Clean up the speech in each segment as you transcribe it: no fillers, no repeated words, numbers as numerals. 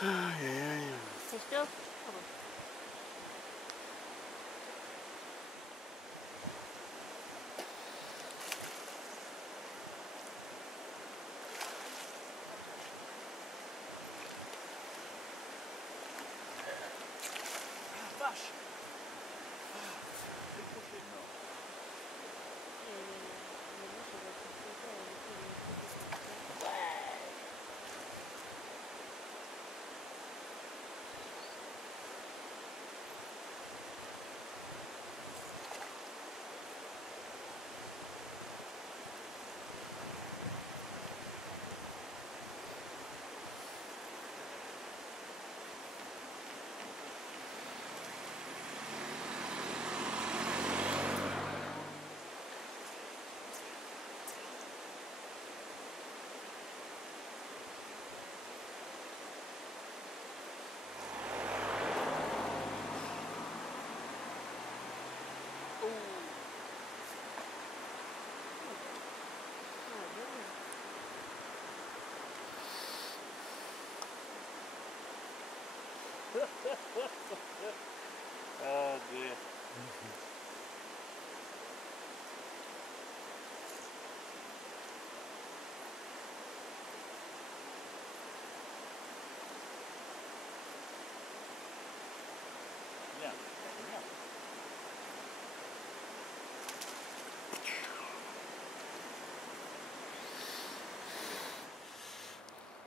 Aïe, aïe, aïe. Est-ce que... Vache. Décroché, non. Ah, dear. Bien, c'est bien.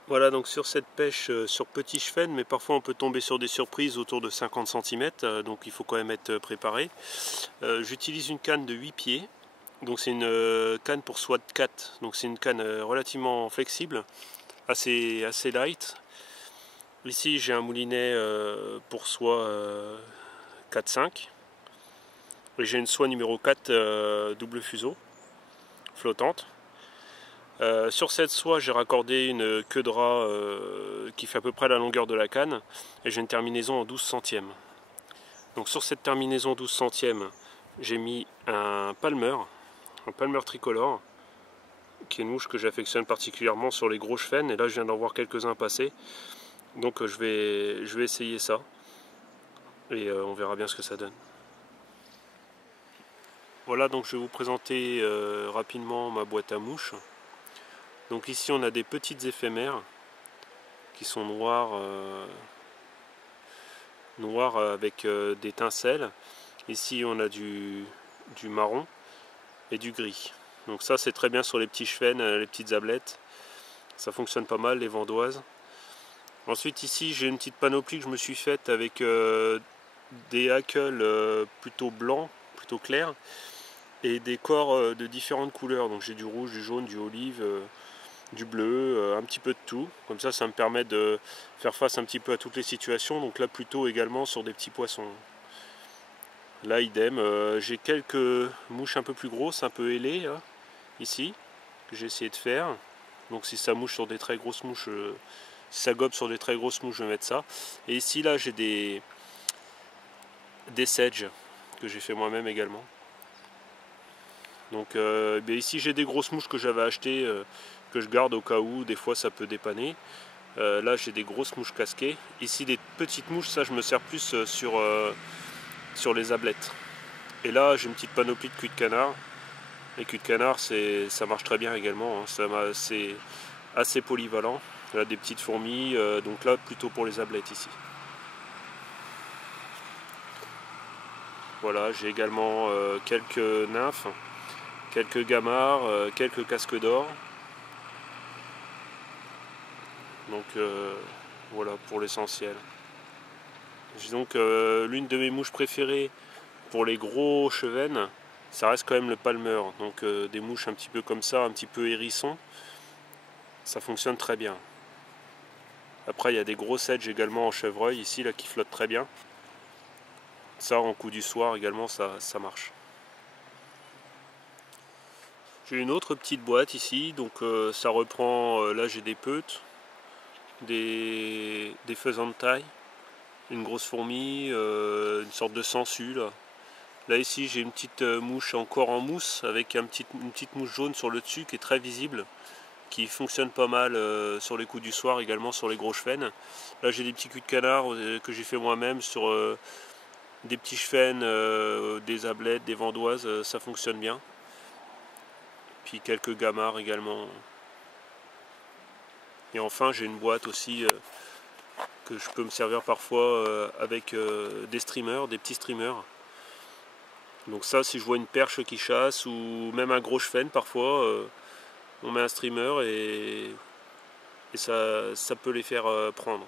Voilà, donc sur cette pêche sur petit chevenne, mais parfois on peut tomber sur des surprises autour de 50 cm, donc il faut quand même être préparé. J'utilise une canne de 8 pieds, donc c'est une canne pour SWAT 4, donc c'est une canne relativement flexible, assez light. Ici j'ai un moulinet pour soie 4-5, et j'ai une soie numéro 4 double fuseau, flottante. Sur cette soie, j'ai raccordé une queue de rat qui fait à peu près la longueur de la canne et j'ai une terminaison en 12 centièmes. Donc sur cette terminaison 12 centièmes, j'ai mis un palmer tricolore, qui est une mouche que j'affectionne particulièrement sur les gros chevens, et là je viens d'en voir quelques-uns passer. Donc je vais essayer ça et on verra bien ce que ça donne. Voilà, donc je vais vous présenter rapidement ma boîte à mouches. Donc ici on a des petites éphémères qui sont noires, avec des tincelles. Ici on a du marron et du gris. Donc ça c'est très bien sur les petits chevens, les petites ablettes. Ça fonctionne pas mal, les vandoises. Ensuite ici j'ai une petite panoplie que je me suis faite avec des hackles plutôt blancs, plutôt clairs, et des corps de différentes couleurs. Donc j'ai du rouge, du jaune, du olive, du bleu, un petit peu de tout. Comme ça me permet de faire face un petit peu à toutes les situations. Donc là plutôt également sur des petits poissons. Là idem, j'ai quelques mouches un peu plus grosses, un peu ailées là, ici, que j'ai essayé de faire. Donc si ça mouche sur des très grosses mouches, si ça gobe sur des très grosses mouches, je vais mettre ça. Et ici là j'ai des sedges que j'ai fait moi-même également. Donc ici j'ai des grosses mouches que j'avais achetées, que je garde au cas où, des fois ça peut dépanner. Là j'ai des grosses mouches casquées. Ici des petites mouches, ça je me sers plus sur les ablettes. Et là j'ai une petite panoplie de culs de canard. Les culs de canard ça marche très bien également, hein. C'est assez polyvalent. Là des petites fourmis, donc là plutôt pour les ablettes ici. Voilà, j'ai également quelques nymphes, quelques gamards, quelques casques d'or. Donc voilà pour l'essentiel. Donc l'une de mes mouches préférées pour les gros chevens, ça reste quand même le palmer. Donc des mouches un petit peu comme ça, un petit peu hérisson, ça fonctionne très bien. Après il y a des gros sedges également en chevreuil ici là qui flottent très bien. Ça en coup du soir également ça marche. J'ai une autre petite boîte ici, donc ça reprend, là j'ai des peutes, des faisans de taille, une grosse fourmi, une sorte de sangsue là. Là ici j'ai une petite mouche encore en mousse avec une petite mouche jaune sur le dessus qui est très visible. qui fonctionne pas mal sur les coups du soir, également sur les gros chefennes. Là j'ai des petits culs de canard que j'ai fait moi-même sur des petits chefennes, des ablettes, des vandoises, ça fonctionne bien. Puis quelques gamards également. Et enfin j'ai une boîte aussi que je peux me servir parfois avec des streamers, des petits streamers. Donc ça, si je vois une perche qui chasse ou même un gros chefenne parfois, on met un streamer et ça peut les faire prendre.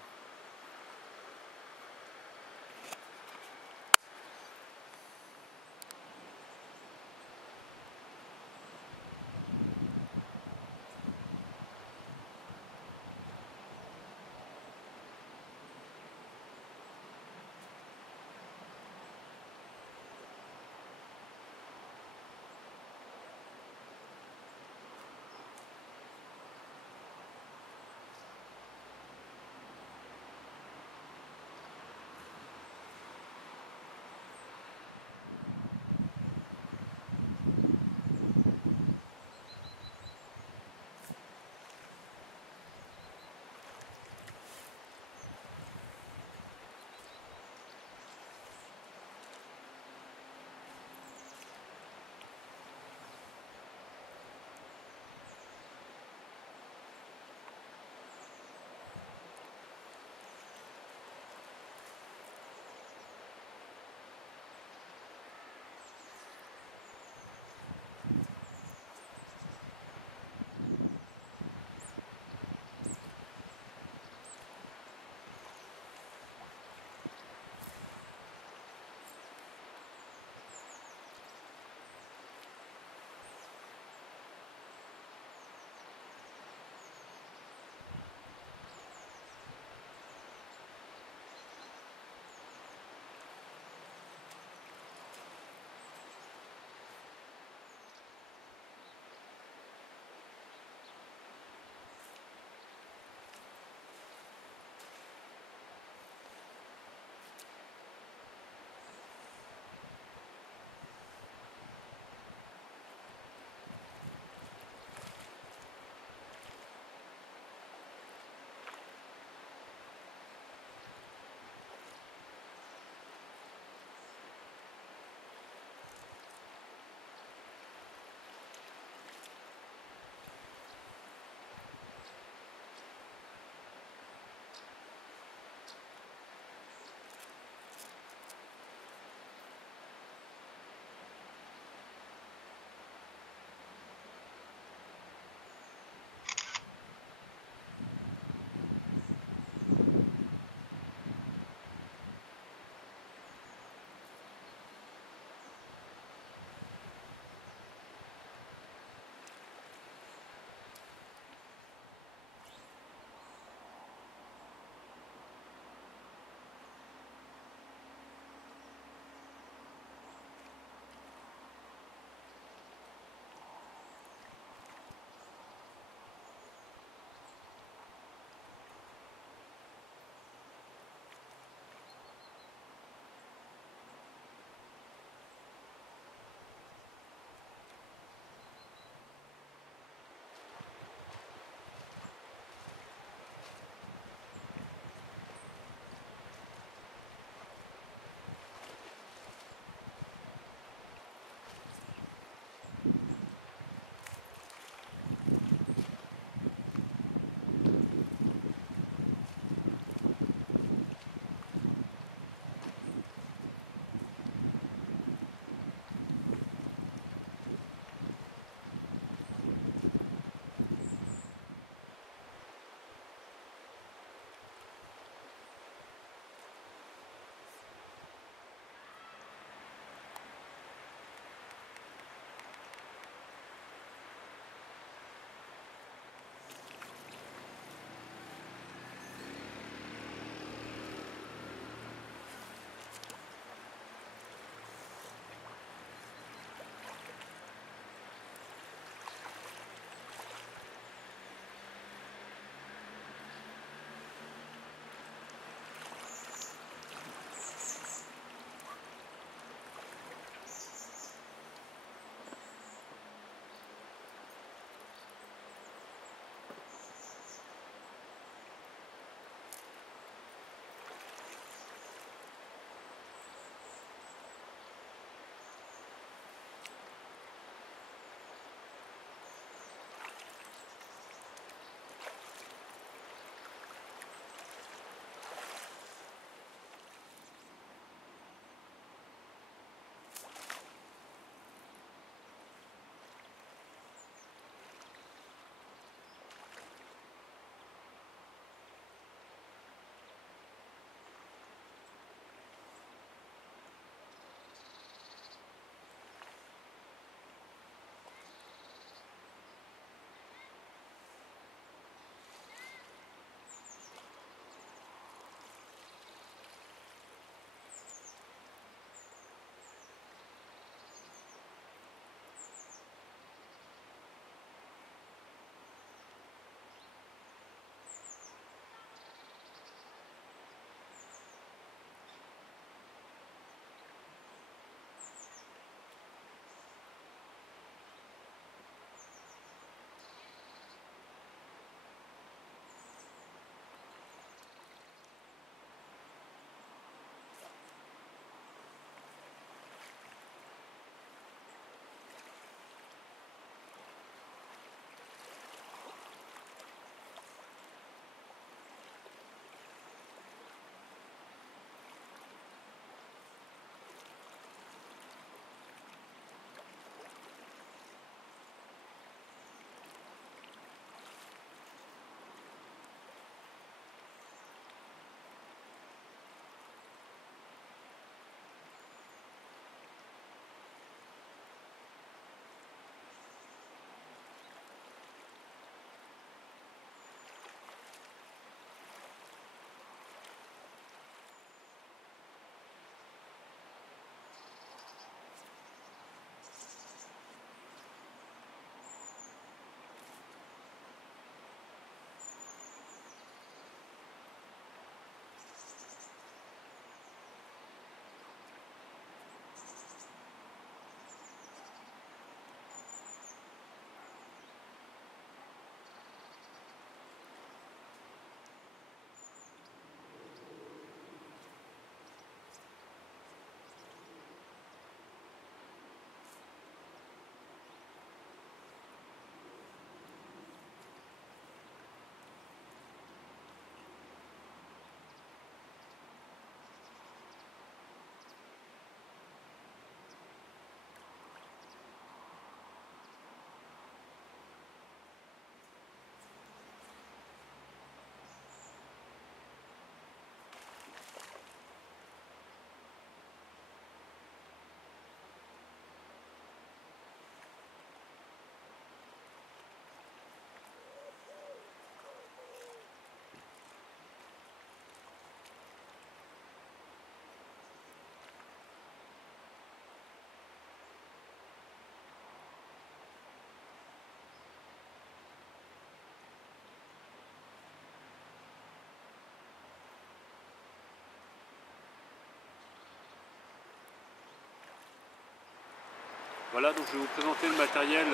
Voilà, donc je vais vous présenter le matériel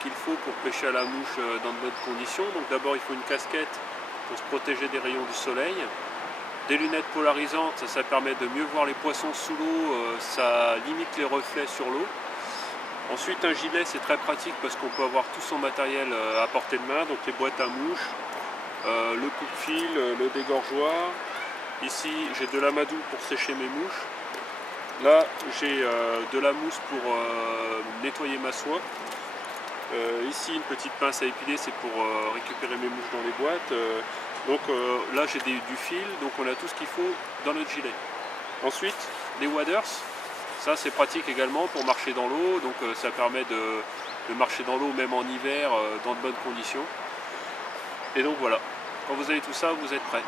qu'il faut pour pêcher à la mouche dans de bonnes conditions. Donc d'abord il faut une casquette pour se protéger des rayons du soleil. Des lunettes polarisantes, ça permet de mieux voir les poissons sous l'eau, ça limite les reflets sur l'eau. Ensuite un gilet, c'est très pratique parce qu'on peut avoir tout son matériel à portée de main, donc les boîtes à mouches, le coupe-fil, le dégorgeoir. Ici j'ai de l'amadou pour sécher mes mouches. Là j'ai de la mousse pour nettoyer ma soie. Ici une petite pince à épiler, c'est pour récupérer mes mouches dans les boîtes. Là j'ai du fil, donc on a tout ce qu'il faut dans notre gilet. Ensuite les waders, ça c'est pratique également pour marcher dans l'eau, donc ça permet de marcher dans l'eau même en hiver dans de bonnes conditions. Et donc voilà, quand vous avez tout ça, vous êtes prêts.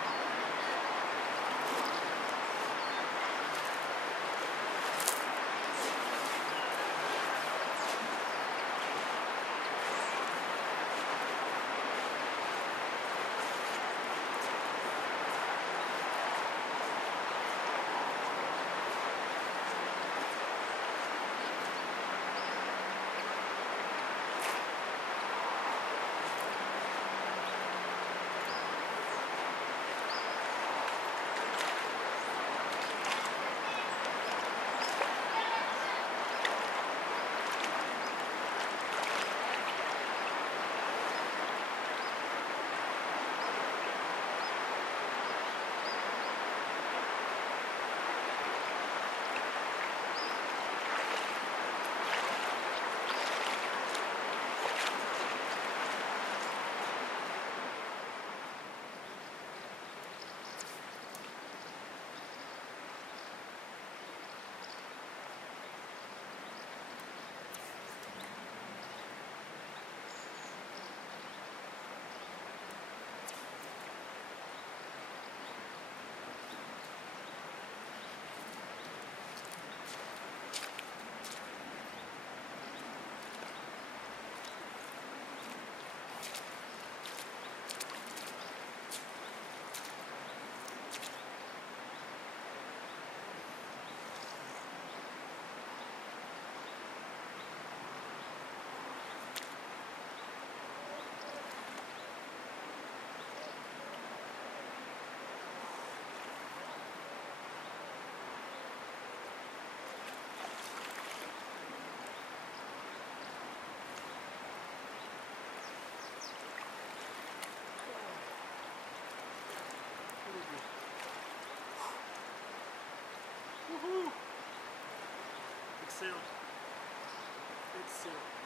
Excellent. Excellent.